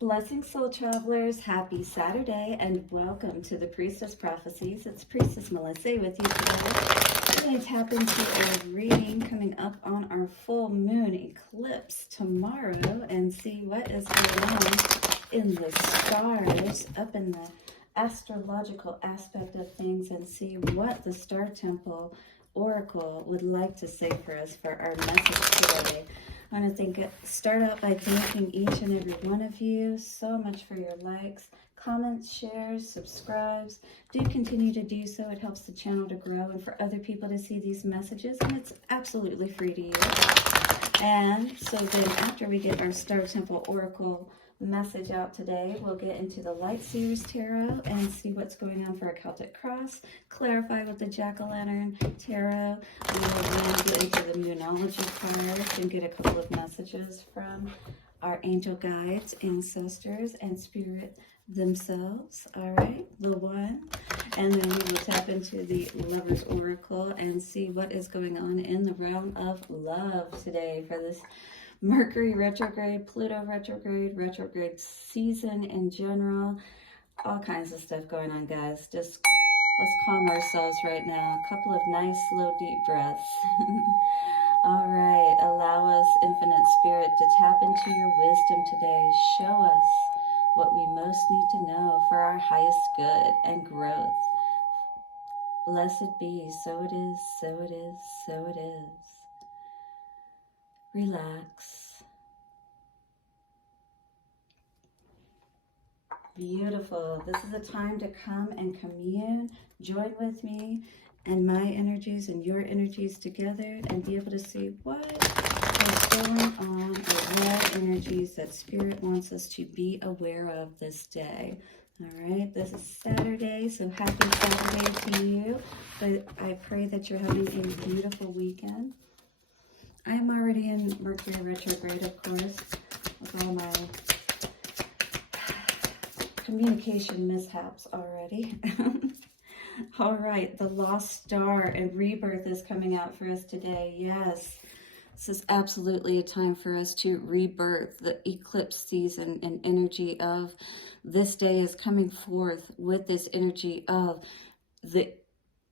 Blessing soul travelers, happy Saturday and welcome to the Priestess Prophecies. It's Priestess Melissae with you today. We're going to tap into a reading coming up on our full moon eclipse tomorrow and see what is going on in the stars, up in the astrological aspect of things, and see what the Star Temple Oracle would like to say for us for our message today. I want to start out by thanking each and every one of you so much for your likes, comments, shares, subscribes. Do continue to do so. It helps the channel to grow and for other people to see these messages, and it's absolutely free to use. And so then after we get our Star Temple Oracle message out today, we'll get into the Light Seers Tarot and see what's going on for a Celtic Cross, clarify with the Jack-o'-lantern Tarot. We'll then get into the Moonology cards and get a couple of messages from our angel guides, ancestors, and spirit themselves. All right, the one. And then we will tap into the Lover's Oracle and see what is going on in the realm of love today for this Mercury retrograde, Pluto retrograde season in general. All kinds of stuff going on, guys. Just let's calm ourselves right now. A couple of nice, slow, deep breaths. All right. Allow us, Infinite Spirit, to tap into your wisdom today. Show us what we most need to know for our highest good and growth. Blessed be. So it is, so it is, so it is. Relax. Beautiful. This is a time to come and commune, join with me and my energies and your energies together and be able to see what is going on, or what energies that Spirit wants us to be aware of this day. All right, this is Saturday, so happy Saturday to you. But I pray that you're having a beautiful weekend. I'm already in Mercury retrograde, of course, with all my communication mishaps already. All right, the Lost Star and Rebirth is coming out for us today. Yes, this is absolutely a time for us to rebirth. The eclipse season and energy of this day is coming forth with this energy of the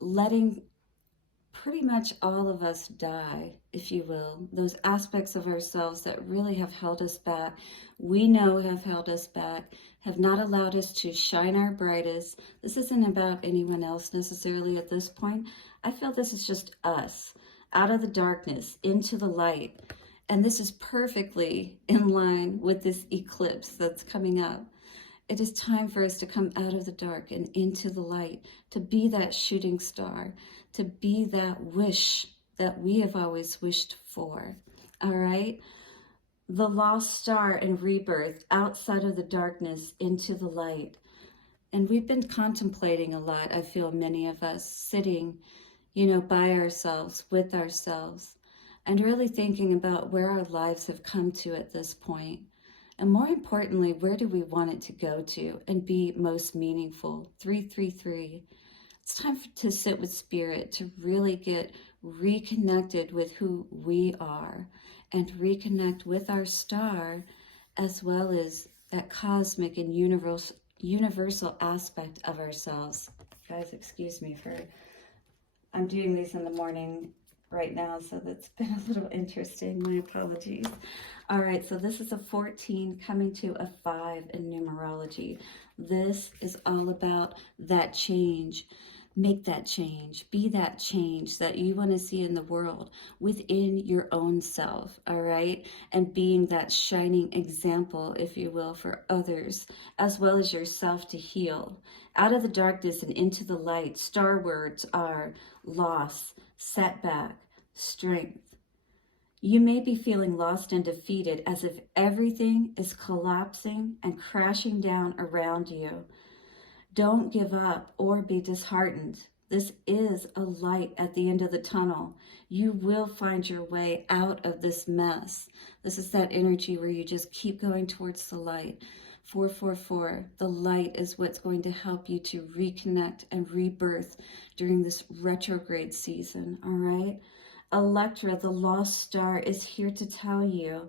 letting pretty much all of us die, if you will. Those aspects of ourselves that really have held us back, we know have held us back, have not allowed us to shine our brightest. This isn't about anyone else necessarily at this point. I feel this is just us, out of the darkness, into the light. And this is perfectly in line with this eclipse that's coming up. It is time for us to come out of the dark and into the light, to be that shooting star, to be that wish that we have always wished for. All right? The Lost Star and Rebirth, outside of the darkness into the light. And we've been contemplating a lot, I feel, many of us sitting, by ourselves, with ourselves, and really thinking about where our lives have come to at this point. And more importantly, where do we want it to go to and be most meaningful? 333. It's time to sit with Spirit, to really get reconnected with who we are and reconnect with our star, as well as that cosmic and universal aspect of ourselves. Guys, excuse me I'm doing these in the morning right now, so that's been a little interesting. My apologies. All right, so this is a 14 coming to a 5 in numerology. This is all about that change. Make that change. Be that change that you want to see in the world within your own self, all right? And being that shining example, if you will, for others, as well as yourself to heal. Out of the darkness and into the light, star words are loss, setback, strength. You may be feeling lost and defeated, as if everything is collapsing and crashing down around you. Don't give up or be disheartened. This is a light at the end of the tunnel. You will find your way out of this mess. This is that energy where you just keep going towards the light. 444, the light is what's going to help you to reconnect and rebirth during this retrograde season, all right? Electra, the lost star, is here to tell you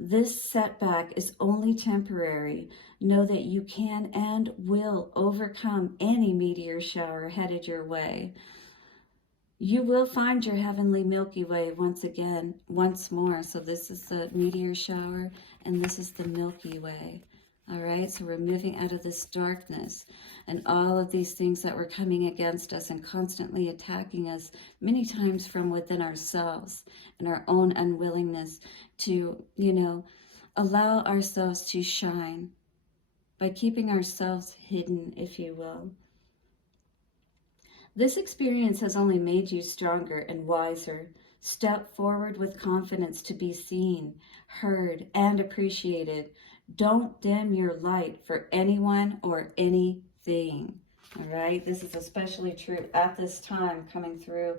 This setback is only temporary. Know that you can and will overcome any meteor shower headed your way. You will find your heavenly Milky Way once more. So this is the meteor shower, and this is the Milky Way. All right, so we're moving out of this darkness and all of these things that were coming against us and constantly attacking us, many times from within ourselves and our own unwillingness to, allow ourselves to shine by keeping ourselves hidden, if you will. This experience has only made you stronger and wiser. Step forward with confidence to be seen, heard, and appreciated. Don't dim your light for anyone or anything. All right, this is especially true at this time, coming through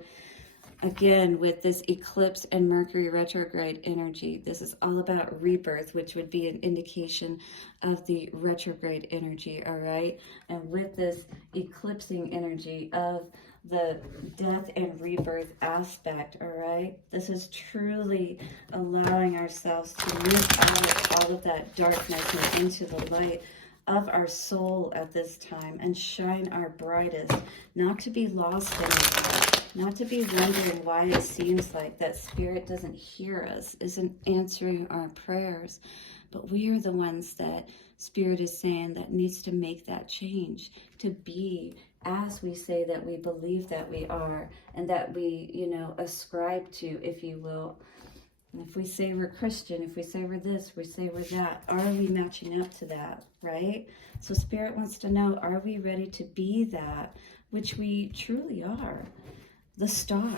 again with this eclipse and Mercury retrograde energy. This is all about rebirth, which would be an indication of the retrograde energy. All right, and with this eclipsing energy of the death and rebirth aspect, all right, this is truly allowing ourselves to move out of all of that darkness and into the light of our soul at this time and shine our brightest, not to be lost in it, not to be wondering why it seems like that Spirit doesn't hear us, isn't answering our prayers, but we are the ones that Spirit is saying that needs to make that change, to be as we say that we believe that we are, and that we, ascribe to, if you will. And if we say we're Christian, if we say we're this, we say we're that, are we matching up to that, right? So Spirit wants to know, are we ready to be that, which we truly are, the star,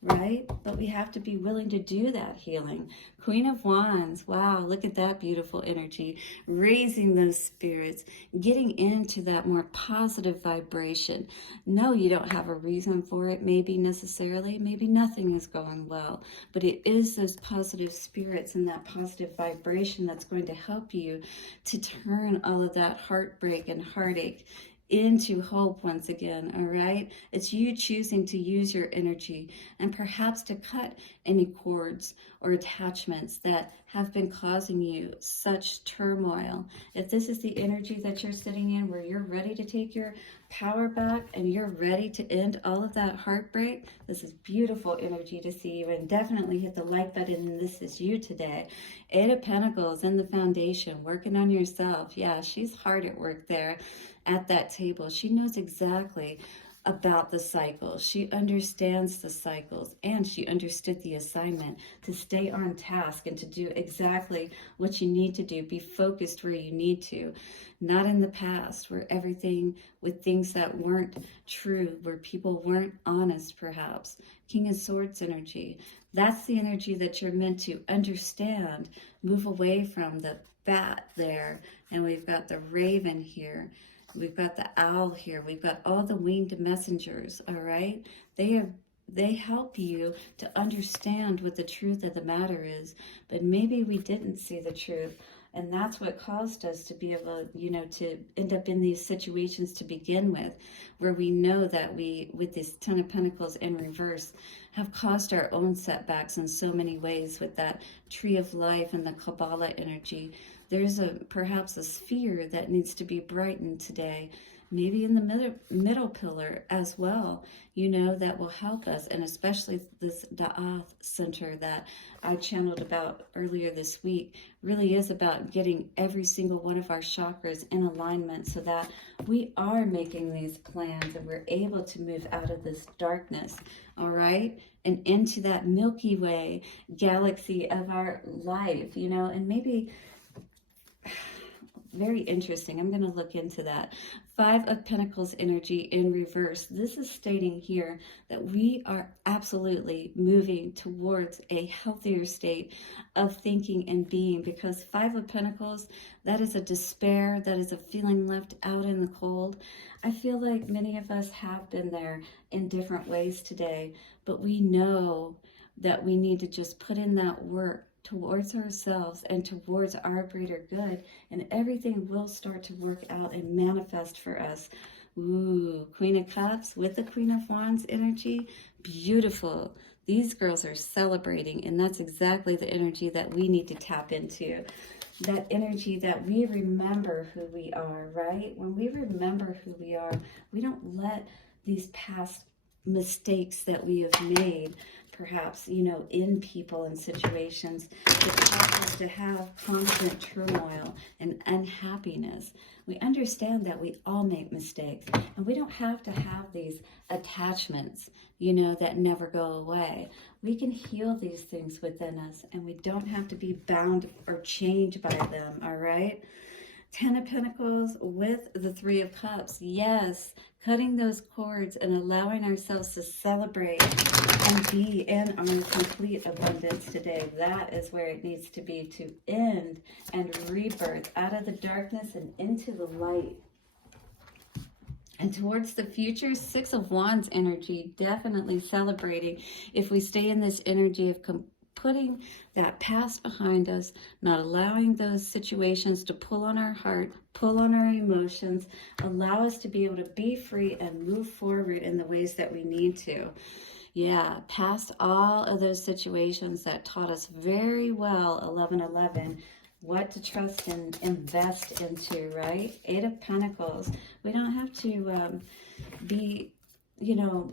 right? But we have to be willing to do that healing. Queen of Wands, wow, look at that beautiful energy, raising those spirits, getting into that more positive vibration. No, you don't have a reason for it, maybe necessarily, maybe nothing is going well, but it is those positive spirits and that positive vibration that's going to help you to turn all of that heartbreak and heartache into hope once again, all right? It's you choosing to use your energy and perhaps to cut any cords or attachments that have been causing you such turmoil. If this is the energy that you're sitting in where you're ready to take your power back and you're ready to end all of that heartbreak, this is beautiful energy to see you, and definitely hit the like button, and this is you today. 8 of Pentacles in the foundation, working on yourself. Yeah, she's hard at work there at that table. She knows exactly about the cycles. She understands the cycles, and she understood the assignment to stay on task and to do exactly what you need to do. Be focused where you need to, not in the past where everything with things that weren't true, where people weren't honest perhaps. King of Swords energy. That's the energy that you're meant to understand. Move away from the bat there, and we've got the raven here. We've got the owl here. We've got all the winged messengers, all right? They help you to understand what the truth of the matter is, but maybe we didn't see the truth, and that's what caused us to be able, to end up in these situations to begin with, where we know that we, with this 10 of Pentacles in reverse, have caused our own setbacks in so many ways with that tree of life and the Kabbalah energy. There's perhaps a sphere that needs to be brightened today, maybe in the middle pillar as well, that will help us. And especially this Da'ath center that I channeled about earlier this week really is about getting every single one of our chakras in alignment so that we are making these plans and we're able to move out of this darkness, all right? And into that Milky Way galaxy of our life, and maybe... Very interesting. I'm going to look into that. 5 of Pentacles energy in reverse. This is stating here that we are absolutely moving towards a healthier state of thinking and being, because 5 of Pentacles, that is a despair, that is a feeling left out in the cold. I feel like many of us have been there in different ways today, but we know that we need to just put in that work towards ourselves and towards our greater good, and everything will start to work out and manifest for us. Ooh, Queen of Cups with the Queen of Wands energy. Beautiful. These girls are celebrating, and that's exactly the energy that we need to tap into. That energy that we remember who we are, right? When we remember who we are, we don't let these past mistakes that we have made, perhaps, in people and situations, that cause us to have constant turmoil and unhappiness. We understand that we all make mistakes, and we don't have to have these attachments, that never go away. We can heal these things within us, and we don't have to be bound or chained by them, all right? 10 of Pentacles with the 3 of Cups. Yes, cutting those cords and allowing ourselves to celebrate and be in our complete abundance today. That is where it needs to be, to end and rebirth out of the darkness and into the light. And towards the future, 6 of Wands energy, definitely celebrating if we stay in this energy of putting that past behind us, not allowing those situations to pull on our heart, pull on our emotions, allow us to be able to be free and move forward in the ways that we need to. Yeah, past all of those situations that taught us very well, 1111, what to trust and invest into, right? 8 of Pentacles. We don't have to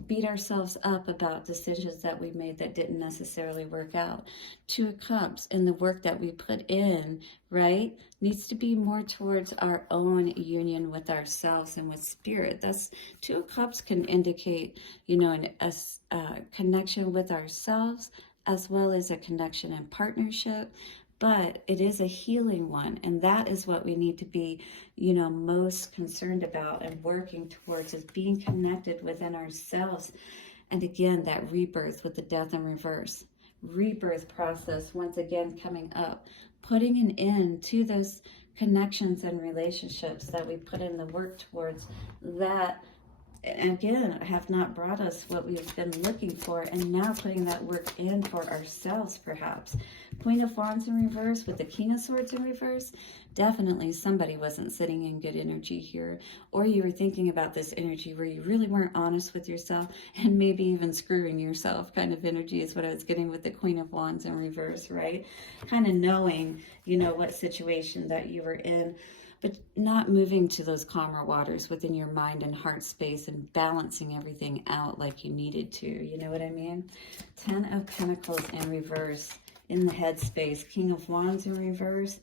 beat ourselves up about decisions that we made that didn't necessarily work out. 2 of Cups, and the work that we put in, right, needs to be more towards our own union with ourselves and with spirit. That's 2 of Cups can indicate, a connection with ourselves, as well as a connection and partnership. But it is a healing one, and that is what we need to be, most concerned about and working towards, is being connected within ourselves. And again, that rebirth with the Death in reverse. Rebirth process, once again, coming up. Putting an end to those connections and relationships that we put in the work towards, that again have not brought us what we've been looking for, and now putting that work in for ourselves, perhaps. Queen of Wands in reverse with the King of Swords in reverse. Definitely somebody wasn't sitting in good energy here, or you were thinking about this energy where you really weren't honest with yourself, and maybe even screwing yourself kind of energy is what I was getting with the Queen of Wands in reverse, right? Kind of knowing, what situation that you were in, but not moving to those calmer waters within your mind and heart space and balancing everything out like you needed to. You know what I mean? 10 of Pentacles in reverse in the head space. King of Wands in reverse.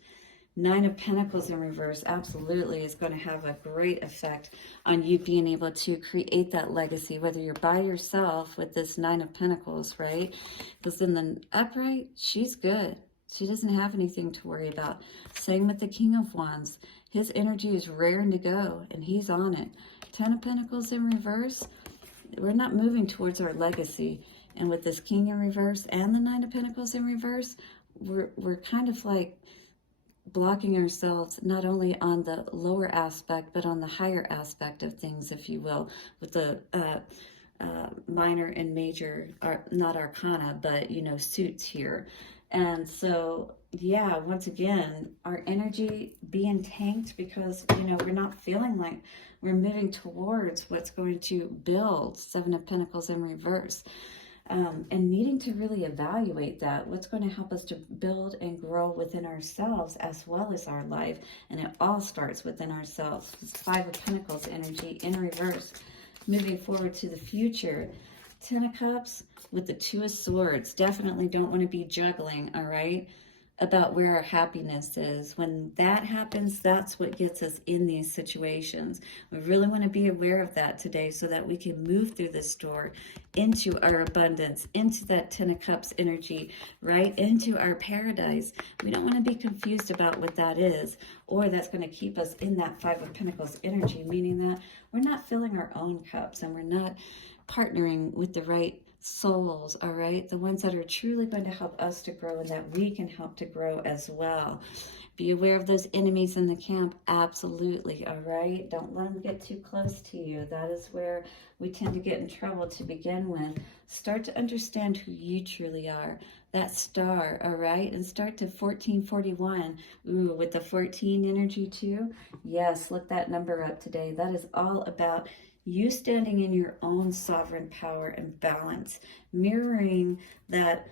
9 of Pentacles in reverse absolutely is going to have a great effect on you being able to create that legacy, whether you're by yourself with this 9 of Pentacles, right? Because in the upright, she's good. She doesn't have anything to worry about. Same with the King of Wands. His energy is raring to go, and he's on it. 10 of Pentacles in reverse, we're not moving towards our legacy. And with this King in reverse and the 9 of Pentacles in reverse, we're kind of like blocking ourselves not only on the lower aspect, but on the higher aspect of things, if you will, with the minor and major, not arcana, but, suits here. And so, yeah, once again, our energy being tanked because, we're not feeling like we're moving towards what's going to build. 7 of Pentacles in reverse. And needing to really evaluate that, what's going to help us to build and grow within ourselves as well as our life. And it all starts within ourselves. It's 5 of Pentacles energy in reverse. Moving forward to the future. 10 of Cups with the 2 of Swords. Definitely don't want to be juggling, all right, about where our happiness is. When that happens, that's what gets us in these situations. We really want to be aware of that today so that we can move through this door into our abundance, into that 10 of Cups energy, right into our paradise. We don't want to be confused about what that is, or that's going to keep us in that 5 of Pentacles energy, meaning that we're not filling our own cups and we're not partnering with the right souls, all right? The ones that are truly going to help us to grow and that we can help to grow as well. Be aware of those enemies in the camp, absolutely, all right? Don't let them get too close to you. That is where we tend to get in trouble to begin with. Start to understand who you truly are, that star, all right? And start to 1441. Ooh, with the 14 energy too. Yes, look that number up today. That is all about You standing in your own sovereign power and balance, mirroring that,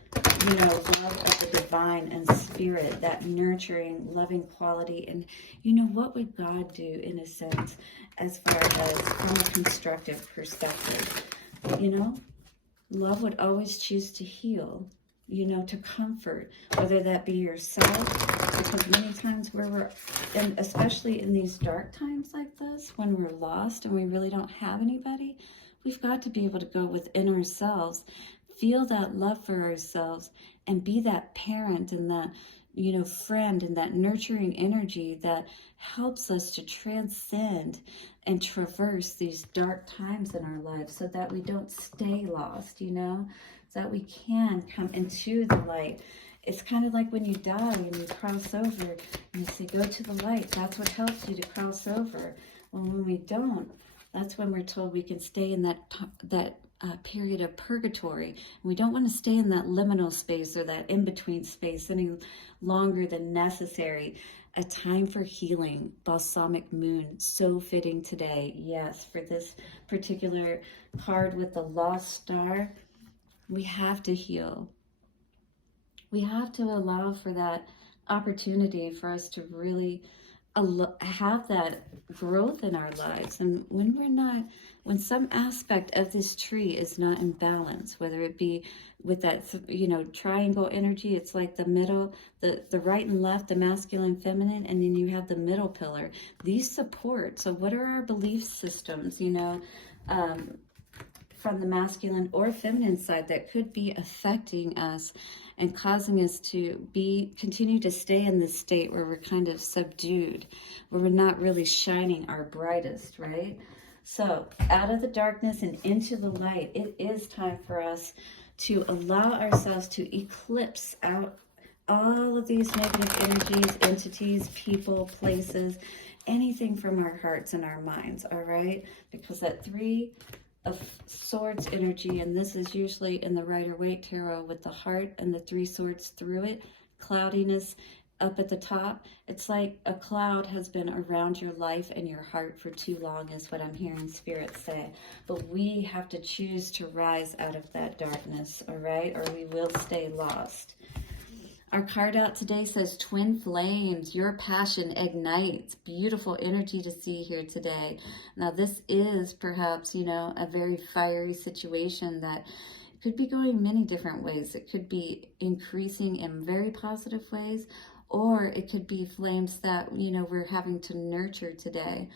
love of the divine and spirit, that nurturing, loving quality. And, what would God do in a sense as far as from a constructive perspective? Love would always choose to heal, to comfort, whether that be yourself, because many times where we're, and especially in these dark times like this, when we're lost and we really don't have anybody, we've got to be able to go within ourselves, feel that love for ourselves, and be that parent and that, friend and that nurturing energy that helps us to transcend and traverse these dark times in our lives so that we don't stay lost, so that we can come into the light. It's kind of like when you die and you cross over and you say, go to the light. That's what helps you to cross over. Well, when we don't, that's when we're told we can stay in that period of purgatory. And we don't want to stay in that liminal space or that in-between space any longer than necessary. A time for healing, balsamic moon, so fitting today. Yes, for this particular card with the lost star, we have to heal. We have to allow for that opportunity for us to really have that growth in our lives. And when some aspect of this tree is not in balance, whether it be with that, triangle energy, it's like the middle, the right and left, the masculine, feminine, and then you have the middle pillar. These support. So what are our belief systems, from the masculine or feminine side that could be affecting us and causing us to continue to stay in this state where we're kind of subdued, where we're not really shining our brightest, right? So out of the darkness and into the light, it is time for us to allow ourselves to eclipse out all of these negative energies, entities, people, places, anything from our hearts and our minds, all right? Because that 3 of Swords energy, and this is usually in the Rider-Waite Tarot with the heart and the 3 swords through it, cloudiness up at the top. It's like a cloud has been around your life and your heart for too long, is what I'm hearing Spirit say. But we have to choose to rise out of that darkness, all right? Or we will stay lost. Our card out today says Twin Flames, your passion ignites. Beautiful energy to see here today. Now this is perhaps, a very fiery situation that could be going many different ways. It could be increasing in very positive ways, or it could be flames that, we're having to nurture today.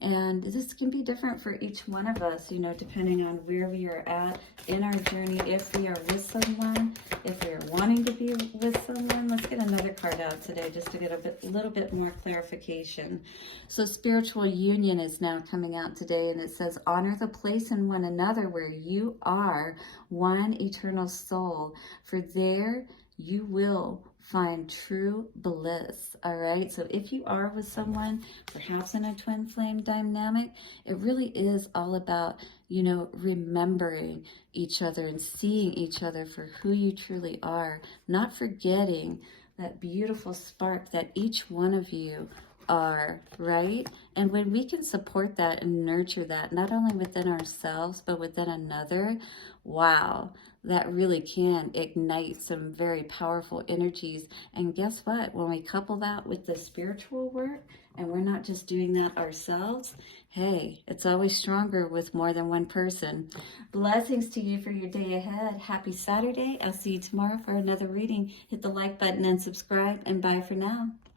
And this can be different for each one of us, depending on where we are at in our journey. If we are with someone, if we're wanting to be with someone. Let's get another card out today just to get a little bit more clarification. So spiritual union is now coming out today, and it says, honor the place in one another where you are one eternal soul, for there you will find true bliss. All right, so if you are with someone, perhaps in a twin flame dynamic, it really is all about, remembering each other and seeing each other for who you truly are, not forgetting that beautiful spark that each one of you are, right? And when we can support that and nurture that, not only within ourselves, but within another, wow, that really can ignite some very powerful energies. And guess what? When we couple that with the spiritual work, and we're not just doing that ourselves, hey, it's always stronger with more than one person. Blessings to you for your day ahead. Happy Saturday. I'll see you tomorrow for another reading. Hit the like button and subscribe, and bye for now.